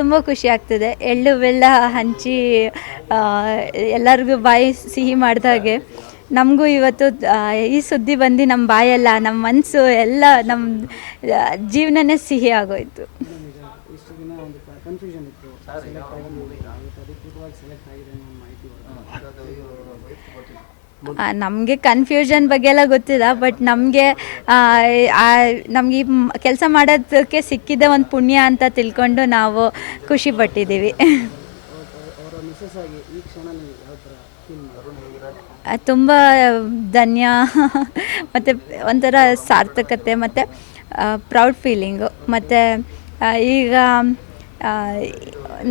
ತುಂಬ ಖುಷಿ ಆಗ್ತದೆ. ಎಳ್ಳು, ಬೆಲ್ಲ, ಹಂಚಿ ಎಲ್ಲರಿಗೂ ಬಾಯಿ ಸಿಹಿ ಮಾಡಿದಾಗೆ ನಮಗೂ ಇವತ್ತು ಈ ಸುದ್ದಿ ಬಂದು ನಮ್ಮ ಬಾಯೆಲ್ಲ ನಮ್ಮ ಮನಸ್ಸು ಎಲ್ಲ ನಮ್ಮ ಜೀವನನೇ ಸಿಹಿ ಆಗೋಯ್ತು. ನಮಗೆ ಕನ್ಫ್ಯೂಷನ್ ಬಗ್ಗೆ ಎಲ್ಲ ಗೊತ್ತಿಲ್ಲ ಬಟ್ ನಮಗೆ ನಮ್ಗೆ ಈ ಕೆಲಸ ಮಾಡೋದಕ್ಕೆ ಸಿಕ್ಕಿದ್ದೆ ಒಂದು ಪುಣ್ಯ ಅಂತ ತಿಳ್ಕೊಂಡು ನಾವು ಖುಷಿ ಪಟ್ಟಿದ್ದೀವಿ. ತುಂಬ ಧನ್ಯ, ಮತ್ತು ಒಂಥರ ಸಾರ್ಥಕತೆ, ಮತ್ತು ಪ್ರೌಡ್ ಫೀಲಿಂಗು ಮತ್ತು ಈಗ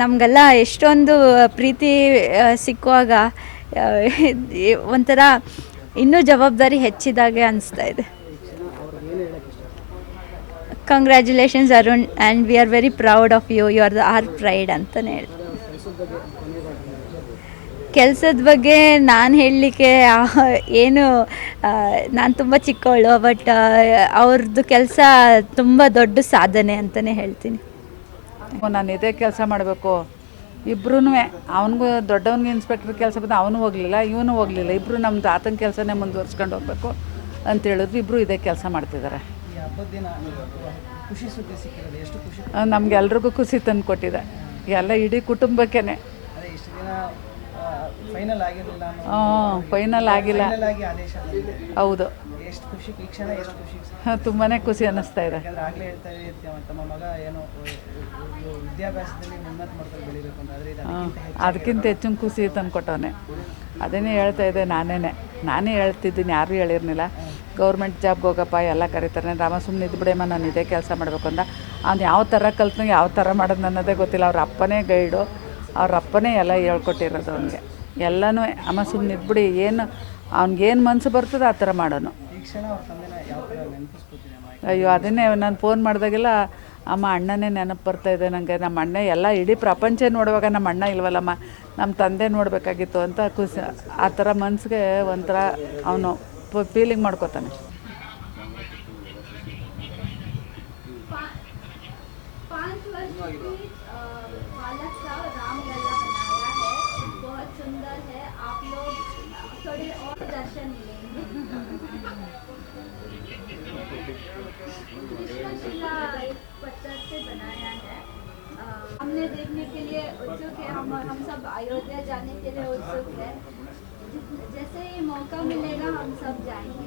ನಮಗೆಲ್ಲ ಎಷ್ಟೊಂದು ಪ್ರೀತಿ ಸಿಕ್ಕುವಾಗ ಒಂಥರ ಇನ್ನೂ ಜವಾಬ್ದಾರಿ ಹೆಚ್ಚಿದಾಗೆ ಅನಿಸ್ತಾ ಇದೆ. Congratulations Arun and we are very proud of you you are the are pride ಅಂತಲೇ ಹೇಳಿ. ಕೆಲಸದ ಬಗ್ಗೆ ನಾನು ಹೇಳಲಿಕ್ಕೆ ಏನು ನಾನು ತುಂಬ ಚಿಕ್ಕವಳು ಬಟ್ ಅವ್ರದ್ದು ಕೆಲಸ ತುಂಬ ದೊಡ್ಡ ಸಾಧನೆ ಅಂತಲೇ ಹೇಳ್ತೀನಿ. ನಾನು ಇದೇ ಕೆಲಸ ಮಾಡಬೇಕು. ಇಬ್ರು ಅವನಿಗೂ ದೊಡ್ಡವನಿಗೆ ಇನ್ಸ್ಪೆಕ್ಟರ್ ಕೆಲಸ ಬಂದು ಅವನು ಹೋಗಲಿಲ್ಲ ಇವನು ಹೋಗಲಿಲ್ಲ. ಇಬ್ಬರು ನಮ್ಮ ತಾತನ ಕೆಲಸನೇ ಮುಂದುವರ್ಸ್ಕೊಂಡು ಹೋಗಬೇಕು ಅಂತ ಹೇಳಿದ್ರು. ಇಬ್ಬರು ಇದೇ ಕೆಲಸ ಮಾಡ್ತಿದ್ದಾರೆ ನಮಗೆಲ್ರಿಗೂ ಖುಷಿ ತಂದು ಕೊಟ್ಟಿದೆ. ಎಲ್ಲ ಇಡೀ ಅನ್ನೋ ಹಾಂ ಫೈನಲ್ ಆಗಿಲ್ಲ. ಹೌದು. ಎಷ್ಟು ಖುಷಿ ಈ ಕ್ಷಣ ಎಷ್ಟು ಖುಷಿ. ತುಂಬಾ ಖುಷಿ ಅನ್ನಿಸ್ತಾ ಇದೆ. ಯಾಕಂದ್ರೆ ಆಗಲೇ ಹೇಳ್ತಾ ತಮ್ಮ ಮಗ ಏನೋ ವಿದ್ಯಾಭ್ಯಾಸದಲ್ಲಿ ಉನ್ನತ ಮಾಡ್ಕೊಂಡು ಬೆಳಿಬೇಕು ಅಂತ. ಆದರೆ ಇದು ಹಾಂ ಅದಕ್ಕಿಂತ ಹೆಚ್ಚು ಹೆಚ್ಚಿನ ಖುಷಿ ತಂದು ಕೊಟ್ಟವನೆ ಅದನ್ನೇ ಹೇಳ್ತಾ ಇದ್ದೆ ನಾನೇ ನಾನೇ ಹೇಳ್ತಿದ್ದೀನಿ ಯಾರು ಹೇಳಿರ್ನಿಲ್ಲ ಗೌರ್ಮೆಂಟ್ ಜಾಬ್ಗೆ ಹೋಗಪ್ಪ ಎಲ್ಲ ಕರೀತಾರೆ. ರಾಮ ಸುಮ್ಮನೆ ಇದ್ಬಿಡೇಮ್ಮ ನಾನು ಇದೇ ಕೆಲಸ ಮಾಡಬೇಕು ಅಂದ. ಅವ್ನು ಯಾವ ಥರ ಕಲ್ತು ಯಾವ ಥರ ಮಾಡೋದು ಅನ್ನೋದೇ ಗೊತ್ತಿಲ್ಲ. ಅವ್ರ ಅಪ್ಪನೇ ಗೈಡು. ಅವ್ರ ಅಪ್ಪನೇ ಎಲ್ಲ ಹೇಳ್ಕೊಟ್ಟಿರೋದು ಅವನಿಗೆ. ಎಲ್ಲನೂ ಅಮ್ಮ ಸುಮ್ಮನೆ ಇದ್ಬಿಡಿ ಏನು ಅವ್ನಿಗೇನು ಮನಸ್ಸು ಬರ್ತದೆ ಆ ಥರ ಮಾಡೋನು. ಅಯ್ಯೋ, ಅದನ್ನೇ ನಾನು ಫೋನ್ ಮಾಡಿದಾಗೆಲ್ಲ ಅಮ್ಮ ಅಣ್ಣನೇ ನೆನಪು ಬರ್ತಾ ಇದೆ ನನಗೆ ನಮ್ಮ ಅಣ್ಣ ಎಲ್ಲ ಇಡೀ ಪ್ರಪಂಚ ನೋಡುವಾಗ ನಮ್ಮ ಅಣ್ಣ ಇಲ್ವಲ್ಲಮ್ಮ? ನಮ್ಮ ತಂದೆ ನೋಡಬೇಕಾಗಿತ್ತು ಅಂತ ಖುಷಿ ಆ ಥರ ಮನಸ್ಸಿಗೆ ಒಂಥರ ಅವನು ಫೀಲಿಂಗ್ ಮಾಡ್ಕೋತಾನೆ. हमने देखने के लिए उत्सुक है, हम हम सब अयोध्या जाने के लिए उत्सुक है। जैसे ही मौका मिलेगा, हम सब जाएँगे।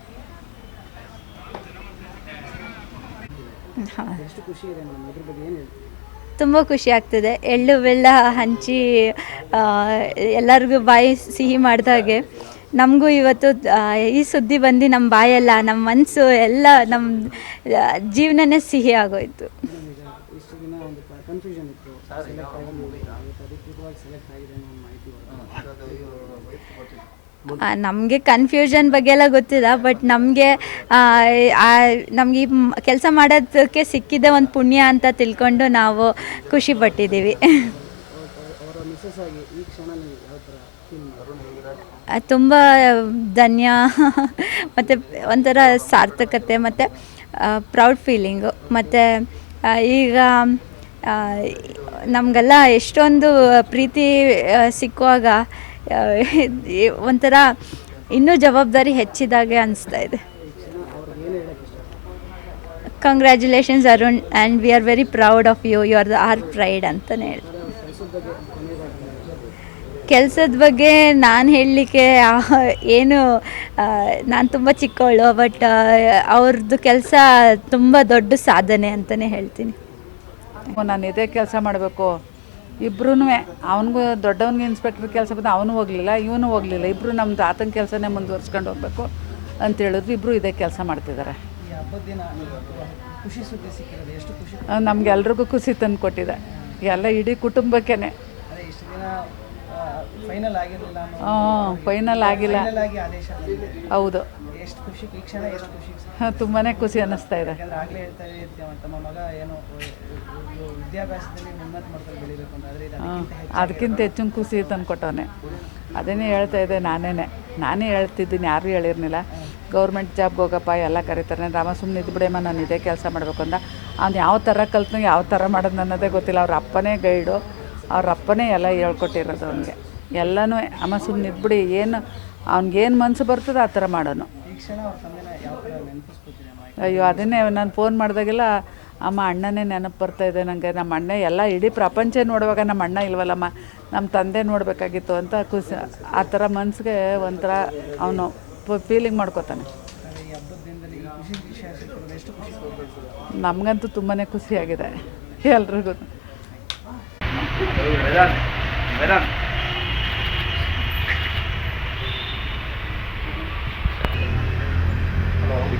ಎಷ್ಟು ಖುಷಿ ಇದೆ ಮೇಡಮ್ ತುಂಬ ಖುಷಿ ಆಗ್ತದೆ. ಎಳ್ಳು, ಬೆಲ್ಲ, ಹಂಚಿ ಎಲ್ಲರಿಗೂ ಬಾಯಿ ಸಿಹಿ ಮಾಡಿದಾಗೆ ನಮಗೂ ಇವತ್ತು ಈ ಸುದ್ದಿ ಬಂದು ನಮ್ಮ ಬಾಯೆಲ್ಲ ನಮ್ಮ ಮನಸ್ಸು ಎಲ್ಲ ನಮ್ಮ ಜೀವನನೇ ಸಿಹಿ ಆಗೋಯ್ತು. ಇಷ್ಟು ದಿನ ಒಂದು ಕನ್ಫ್ಯೂಷನ್ ಇತ್ತು ಸೆಲೆಕ್ಟ್ ಆಗಿ ಇವತ್ತು ಅಧಿಕೃತವಾಗಿ ಸೆಲೆಕ್ಟ್ ಆಗಿದೆ ಅನ್ನೋ ಒಂದು ಮಾಹಿತಿ ನಮಗೆ ಕನ್ಫ್ಯೂಷನ್ ಬಗ್ಗೆ ಎಲ್ಲ ಗೊತ್ತಿಲ್ಲ ಬಟ್ ನಮಗೆ ನಮ್ಗೆ ಈ ಕೆಲಸ ಮಾಡೋದಕ್ಕೆ ಸಿಕ್ಕಿದ್ದೆ ಒಂದು ಪುಣ್ಯ ಅಂತ ತಿಳ್ಕೊಂಡು ನಾವು ಖುಷಿ ಪಟ್ಟಿದ್ದೀವಿ. ತುಂಬ ಧನ್ಯ. ಮತ್ತು ಒಂಥರ ಸಾರ್ಥಕತೆ, ಮತ್ತು ಪ್ರೌಡ್ ಫೀಲಿಂಗು ಮತ್ತು ಈಗ ನಮಗೆಲ್ಲ ಎಷ್ಟೊಂದು ಪ್ರೀತಿ ಸಿಕ್ಕುವಾಗ ಒಂಥರ ಇನ್ನೂ ಜವಾಬ್ದಾರಿ ಹೆಚ್ಚಿದಾಗೆ ಅನಿಸ್ತಾ ಇದೆ. Congratulations Arun and we are very proud of you you are the are pride ಅಂತಲೇ ಹೇಳಿ. ಕೆಲಸದ ಬಗ್ಗೆ ನಾನು ಹೇಳಲಿಕ್ಕೆ ಏನು ನಾನು ತುಂಬ ಚಿಕ್ಕವಳು ಬಟ್ ಅವ್ರದ್ದು ಕೆಲಸ ತುಂಬ ದೊಡ್ಡ ಸಾಧನೆ ಅಂತಲೇ ಹೇಳ್ತೀನಿ. ನಾನು ಇದೇ ಕೆಲಸ ಮಾಡಬೇಕು. ಇಬ್ರೂ ಅವನಿಗೂ ದೊಡ್ಡವನಿಗೆ ಇನ್ಸ್ಪೆಕ್ಟರ್ ಕೆಲಸ ಬಂದು ಅವನು ಹೋಗಲಿಲ್ಲ ಇವನು ಹೋಗಲಿಲ್ಲ. ಇಬ್ಬರು ನಮ್ಮದು ಆತನ ಕೆಲಸನೇ ಮುಂದುವರ್ಸ್ಕೊಂಡು ಹೋಗಬೇಕು ಅಂತ ಹೇಳಿದ್ರು. ಇಬ್ಬರು ಇದೇ ಕೆಲಸ ಮಾಡ್ತಿದ್ದಾರೆ. ನಮಗೆಲ್ರಿಗೂ ಖುಷಿ ತಂದು ಕೊಟ್ಟಿದೆ. ಎಲ್ಲ ಇಡೀ ಕುಟುಂಬಕ್ಕೆ ಫೈನಲ್ ಹಾಂ ಆಗಿಲ್ಲ. ಹೌದು. ಎಷ್ಟು ಖುಷಿ ಈ ಕ್ಷಣ ಎಷ್ಟು ಖುಷಿ. ತುಂಬಾ ಖುಷಿ ಅನ್ನಿಸ್ತಾ ಇದೆ. ಯಾಕಂದ್ರೆ ಆಗಲೇ ಹೇಳ್ತಾ ತಮ್ಮ ಮಗ ಏನೋ ವಿದ್ಯಾಭ್ಯಾಸದಲ್ಲಿ ಉನ್ನತ ಬೆಳಿಬೇಕು ಅಂತ. ಆದರೆ ಅದಕ್ಕಿಂತ ಹೆಚ್ಚು ಅದಕ್ಕಿಂತ ಹೆಚ್ಚಿನ ಖುಷಿ ತಂದು ಕೊಟ್ಟವನೆ. ಅದನ್ನೇ ಹೇಳ್ತಾ ಇದ್ದೆ ನಾನೇನೆ. ನಾನೇ ಹೇಳ್ತಿದ್ದೀನಿ ಯಾರು ಹೇಳಿರ್ನಿಲ್ಲ ಗೌರ್ಮೆಂಟ್ ಜಾಬ್ಗೆ ಹೋಗಪ್ಪ ಎಲ್ಲ ಕರೀತಾರೆ ರಾಮ ಸುಮ್ಮನೆ ಇದ್ಬಿಡೇಮ್ಮ ನಾನು ಇದೇ ಕೆಲಸ ಮಾಡಬೇಕು ಅಂದ. ಅವ್ನು ಯಾವ ಥರ ಕಲ್ತು ಯಾವ ಥರ ಮಾಡೋದು ಅನ್ನೋದೇ ಗೊತ್ತಿಲ್ಲ. ಅವ್ರ ಅಪ್ಪನೇ ಗೈಡು. ಅವ್ರ ಅಪ್ಪನೇ ಎಲ್ಲ ಹೇಳ್ಕೊಟ್ಟಿರೋದು ಅವನಿಗೆ. ಎಲ್ಲನೂ ಅಮ್ಮ ಸುಮ್ಮನೆ ಇದ್ಬಿಡಿ ಏನು ಅವ್ನಿಗೇನು ಮನಸ್ಸು ಬರ್ತದೆ ಆ ಥರ ಮಾಡೋನು. ಅಯ್ಯೋ ಅದನ್ನೇ ನಾನು ಫೋನ್ ಮಾಡಿದಾಗೆಲ್ಲ ಅಮ್ಮ ಅಣ್ಣನೇ ನೆನಪು ಬರ್ತಾ ಇದೆ ನನಗೆ ನಮ್ಮ ಅಣ್ಣ ಎಲ್ಲ ಇಡೀ ಪ್ರಪಂಚ ನೋಡುವಾಗ ನಮ್ಮ ಅಣ್ಣ ಇಲ್ವಲ್ಲಮ್ಮ? ನಮ್ಮ ತಂದೆ ನೋಡಬೇಕಾಗಿತ್ತು ಅಂತ ಖುಷಿ ಆ ಥರ ಮನಸ್ಸಿಗೆ ಒಂಥರ ಅವನು ಫೀಲಿಂಗ್ ಮಾಡ್ಕೋತಾನೆ. ನಮಗಂತೂ ತುಂಬಾ ಖುಷಿಯಾಗಿದೆ ಎಲ್ರಿಗೂ.